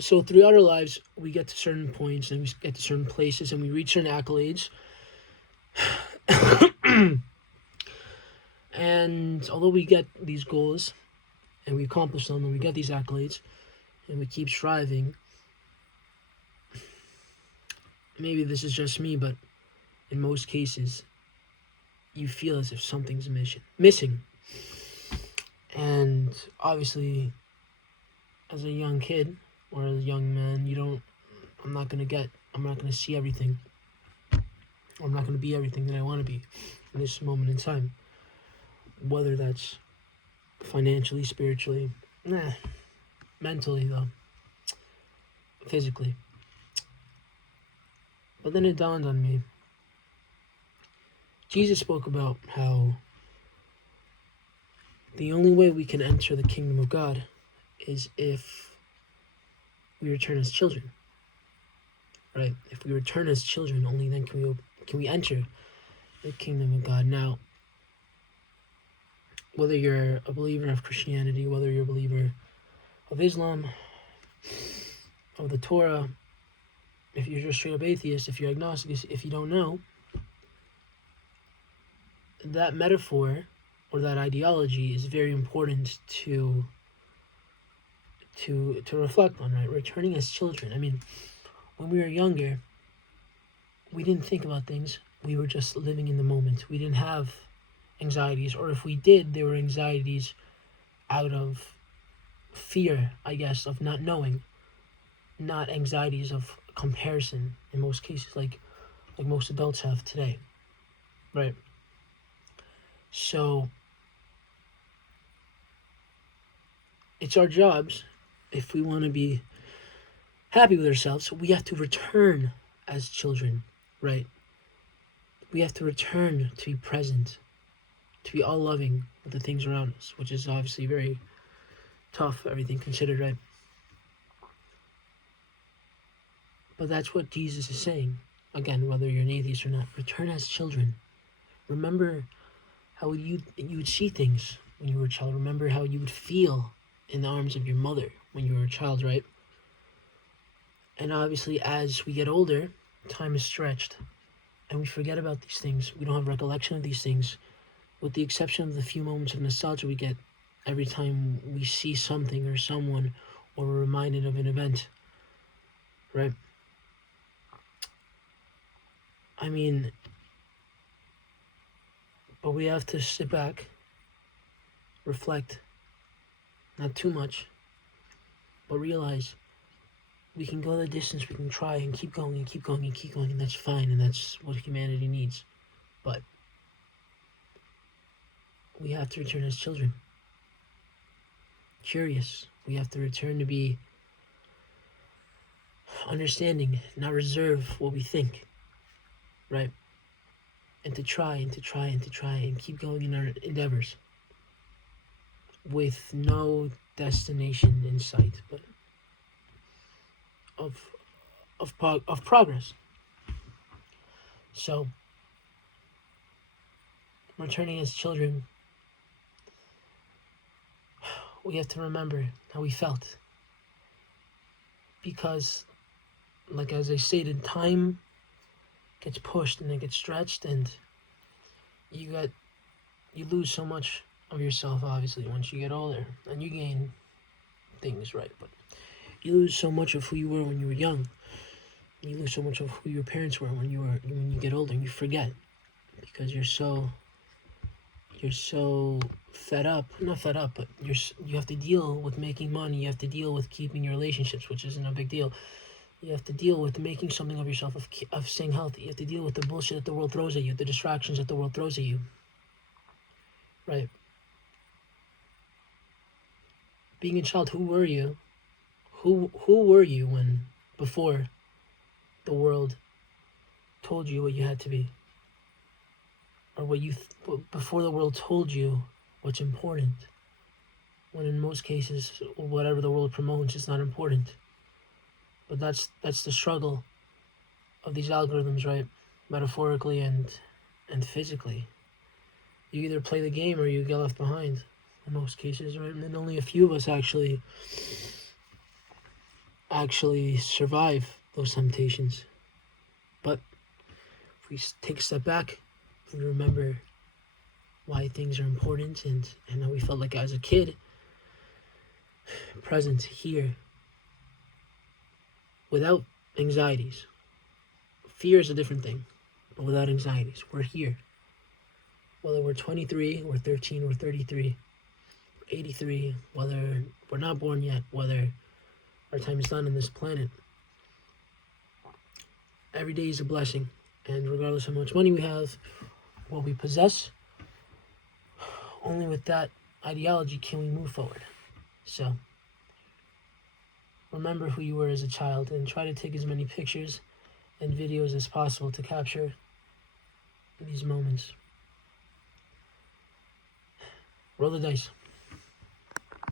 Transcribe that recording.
So throughout our lives, we get to certain points and we get to certain places and we reach certain accolades. And although we get these goals and we accomplish them and we get these accolades and we keep striving, maybe this is just me, but in most cases, you feel as if something's missing. And obviously, as a young kid or as a young man, I'm not gonna see everything. I'm not gonna be everything that I want to be in this moment in time. Whether that's financially, spiritually, mentally though, physically. But then it dawned on me. Jesus spoke about how the only way we can enter the kingdom of God is if we return as children. Right? If we return as children, only then can we enter the kingdom of God. Now, whether you're a believer of Christianity, whether you're a believer of Islam, of the Torah, if you're just straight up atheist, if you're agnostic, if you don't know, that metaphor or that ideology is very important to reflect on, right? Returning as children. I mean, when we were younger, we didn't think about things. We were just living in the moment. We didn't have anxieties, or if we did, they were anxieties out of fear, I guess, of not knowing, not anxieties of comparison in most cases, like most adults have today, right? So it's our jobs, if we want to be happy with ourselves, we have to return as children, right? We have to return to be present, to be all loving with the things around us, which is obviously very tough, everything considered, right? But that's what Jesus is saying. Again, whether you're an atheist or not, return as children. Remember how you would see things when you were a child. Remember how you would feel in the arms of your mother when you were a child, right? And obviously, as we get older, time is stretched, and we forget about these things. We don't have recollection of these things, with the exception of the few moments of nostalgia we get every time we see something or someone, or we're reminded of an event, right? I mean, but we have to sit back, reflect, not too much, but realize we can go the distance, we can try and keep going and keep going and keep going, and that's fine, and that's what humanity needs. But we have to return as children. Curious. We have to return to be understanding, not reserve what we think, right? And to try and to try and to try and keep going in our endeavors with no destination in sight, but of progress. So, returning as children, we have to remember how we felt. Because, like as I stated, time gets pushed and it gets stretched, and you lose so much of yourself, obviously, once you get older, and you gain things, right? But you lose so much of who you were when you were young. You lose so much of who your parents were when you get older, and you forget because you're so fed up. Not fed up, but you have to deal with making money. You have to deal with keeping your relationships, which isn't a big deal. You have to deal with making something of yourself, of staying healthy. You have to deal with the bullshit that the world throws at you, the distractions that the world throws at you. Right. Being a child, who were you? Who were you when before the world told you what you had to be, or before the world told you what's important? When in most cases, whatever the world promotes is not important. But that's the struggle of these algorithms, right? Metaphorically and physically. You either play the game or you get left behind in most cases, right? And only a few of us actually actually survive those temptations. But if we take a step back, we remember why things are important and how we felt like as a kid, present here, without anxieties. Fear is a different thing, but without anxieties. We're here. Whether we're 23, or 13, or 33, 83, whether we're not born yet, whether our time is done on this planet, every day is a blessing. And regardless of how much money we have, what we possess, only with that ideology can we move forward. So, remember who you were as a child and try to take as many pictures and videos as possible to capture these moments. Roll the dice.